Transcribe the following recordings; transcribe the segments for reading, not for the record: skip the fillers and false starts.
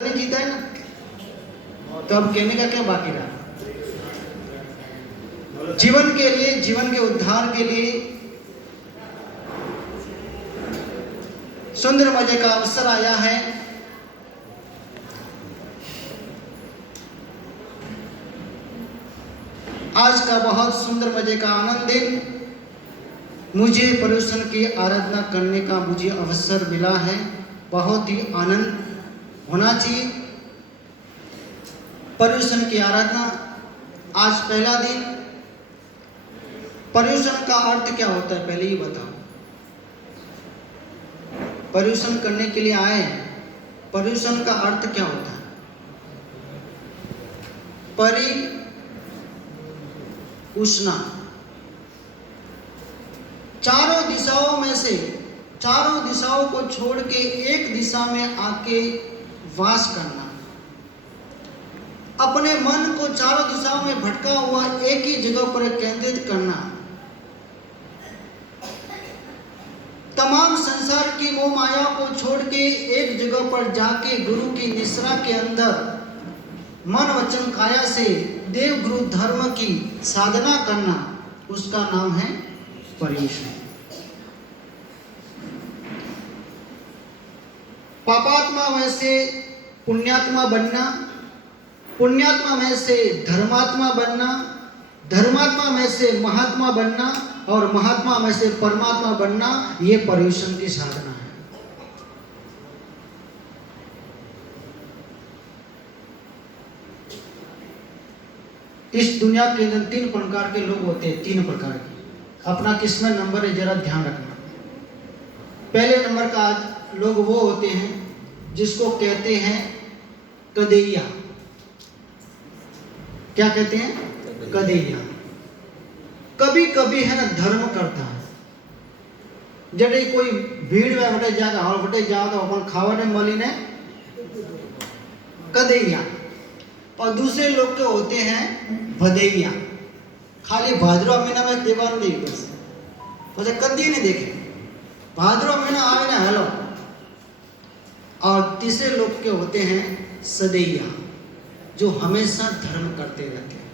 नहीं जीता है ना, तो अब कहने का क्या बाकी रहा। जीवन के लिए, जीवन के उद्धार के लिए सुंदर मजे का अवसर आया है। आज का बहुत सुंदर मजे का आनंद दिन मुझे परमेश्वर की आराधना करने का मुझे अवसर मिला है। बहुत ही आनंद होना चाहिए। परमेश्वर की आराधना आज पहला दिन। परमेश्वर का अर्थ क्या होता है पहले ही बताओ। परमेश्वर करने के लिए आए, परमेश्वर का अर्थ क्या होता है? परि उष्णा, चारों दिशाओं में से, चारों दिशाओं को छोड़ के एक दिशा में आके वास करना, अपने मन को चारों दिशाओं में भटका हुआ एक ही जगह पर केंद्रित करना, तमाम संसार की मोह माया को छोड़ के एक जगह पर जाके गुरु की निश्रा के अंदर मन वचन काया से देव गुरु धर्म की साधना करना, उसका नाम है पर्युषण। पापात्मा में से पुण्यात्मा बनना, पुण्यात्मा में से धर्मात्मा बनना, धर्मात्मा में से महात्मा बनना और महात्मा में से परमात्मा बनना, ये पर्युषण की साधना है। इस दुनिया के अंदर तीन प्रकार के लोग होते हैं, तीन प्रकार के। अपना किस्मत नंबर है, जरा ध्यान रखना। पहले नंबर का लोग वो होते हैं जिसको कहते हैं कदैया। क्या कहते हैं? कदैया। कभी कभी है ना धर्म करता है, जब कोई भीड़ में बटे जाता और बटे जाओ तो अपन खावाने मली ने कदैया। और दूसरे लोग के होते हैं भदैया। खाली भाद्रवा महीना में देवान नहीं, बस मुझे कभी नहीं देखे, भाद्रवा महीना आवे ना हेलो। और तीसरे लोग के होते हैं सदैया, जो हमेशा धर्म करते रहते हैं।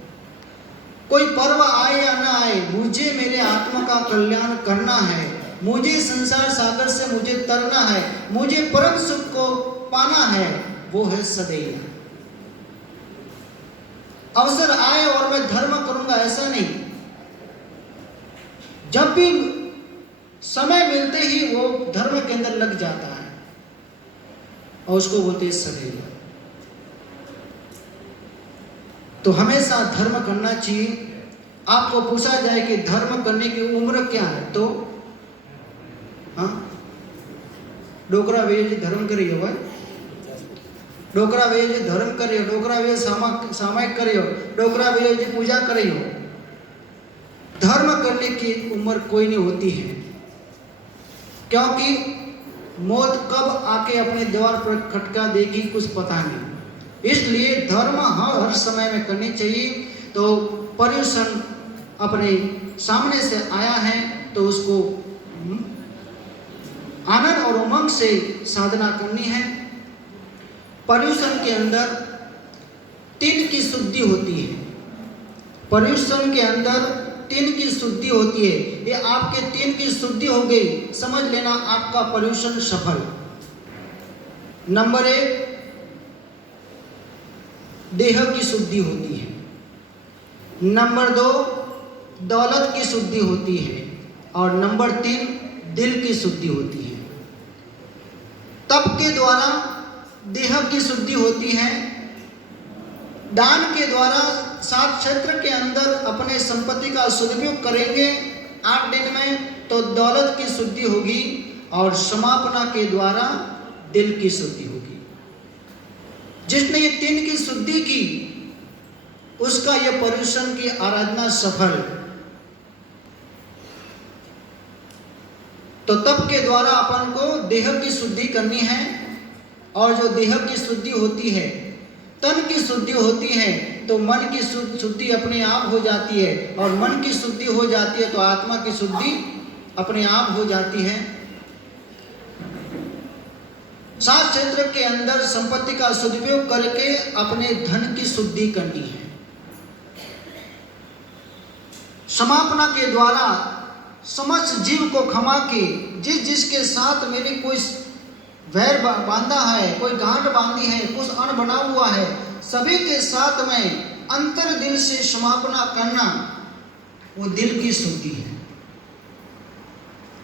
कोई पर्व आए या ना आए, मुझे मेरे आत्मा का कल्याण करना है, मुझे संसार सागर से मुझे तरना है, मुझे परम सुख को पाना है, वो है सदैया। अवसर आए और मैं धर्म करूंगा ऐसा नहीं, जब भी समय मिलते ही वो धर्म के अंदर लग जाता है और उसको बोलते हैं सदैया। तो हमेशा धर्म करना चाहिए। आपको पूछा जाए कि धर्म करने की उम्र क्या है, तो हाँ, डोकरा वेज धर्म करियो भाई, डोकरा वेज धर्म करियो, डोकरा वेज सामायिक करियो, डोकरा वेज पूजा करियो। धर्म करने की उम्र कोई नहीं होती है, क्योंकि मौत कब आके अपने द्वार पर खटका देगी कुछ पता नहीं। इसलिए धर्म हर समय में करनी चाहिए। तो पर्युषण अपने सामने से आया है तो उसको आनंद और उमंग से साधना करनी है। पर्युषण के अंदर तीन की शुद्धि होती है। पर्युषण के अंदर तीन की शुद्धि होती है। ये आपके तीन की शुद्धि हो गई, समझ लेना आपका पर्युषण सफल। नंबर एक, देह की शुद्धि होती है। नंबर दो, दौलत की शुद्धि होती है। और नंबर तीन, दिल की शुद्धि होती है। तप के द्वारा देह की शुद्धि होती है। दान के द्वारा 7 क्षेत्र के अंदर अपने संपत्ति का सदुपयोग करेंगे 8 दिन में तो दौलत की शुद्धि होगी। और समापना के द्वारा दिल की शुद्धि होगी। जिसने ये तीन की शुद्धि की उसका ये पर्युषण की आराधना सफल। तो तप के द्वारा अपन को देह की शुद्धि करनी है। और जो देह की शुद्धि होती है, तन की शुद्धि होती है, तो मन की शुद्धि अपने आप हो जाती है। और मन की शुद्धि हो जाती है तो आत्मा की शुद्धि अपने आप हो जाती है। सात क्षेत्र के अंदर संपत्ति का सदुपयोग करके अपने धन की शुद्धि करनी है। समापना के द्वारा समस्त जीव को क्षमा के जिसके साथ मेरी कोई वैर बांधा है, कोई गांठ बांधी है, कुछ अन बना हुआ है, सभी के साथ में अंतर दिल से समापना करना, वो दिल की शुद्धि है।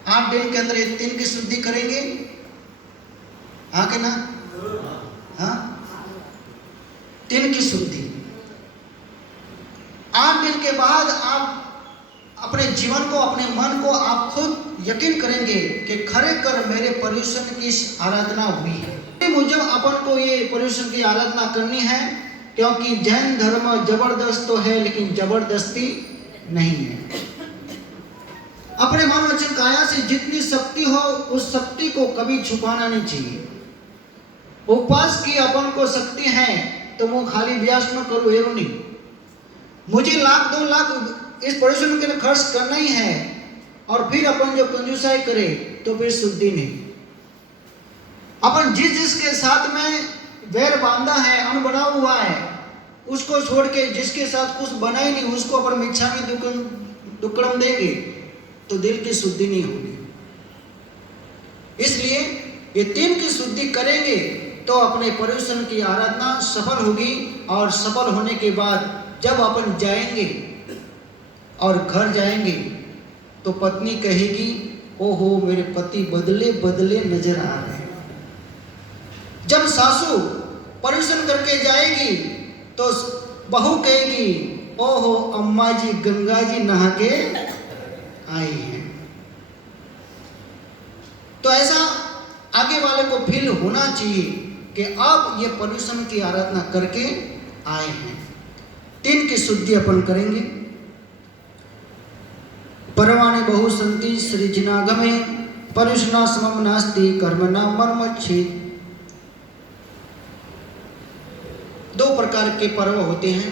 8 दिन के अंदर ये 3 की शुद्धि करेंगे, आके ना, हाँ 3 की शुद्धि। 8 दिन के बाद आप अपने जीवन को, अपने मन को आप खुद यकीन करेंगे कि खरेखर मेरे पर्युषण की आराधना हुई है। मुझे अपन को ये पर्युषण की आराधना करनी है, क्योंकि जैन धर्म जबरदस्त तो है लेकिन जबरदस्ती नहीं है। अपने मन वचन काया से जितनी शक्ति हो उस शक्ति को कभी छुपाना नहीं चाहिए। उपवास की अपन को शक्ति है तो वो खाली व्यास में करो एवं नहीं, मुझे 1 लाख 2 लाख इस पर्युषण के लिए खर्च करना ही है और फिर अपन जो कंजूसाई करे तो फिर शुद्धि नहीं। अपन जिसके साथ में वैर बांधा है, अन बना हुआ है, उसको छोड़ के जिसके साथ कुछ बना ही नहीं उसको अपन मिच्छामि दुक्कडम देंगे तो दिल की शुद्धि नहीं होगी। इसलिए ये 3 की शुद्धि करेंगे तो अपने पर्युषण की आराधना सफल होगी। और सफल होने के बाद जब अपन जाएंगे और घर जाएंगे तो पत्नी कहेगी, ओहो मेरे पति बदले बदले नजर आ रहे हैं। जब सासू पर्युषण करके जाएगी तो बहू कहेगी, ओहो अम्मा जी गंगा जी नहा के आई हैं। तो ऐसा आगे वाले को फील होना चाहिए कि अब ये पर्युषण की आराधना करके आए हैं। 3 की शुद्धि अपन करेंगे। परवाणि बहु संति सृजनागमे पर्युषणा समम नास्ति कर्मणा मर्मच्छेद। 2 प्रकार के पर्व होते हैं।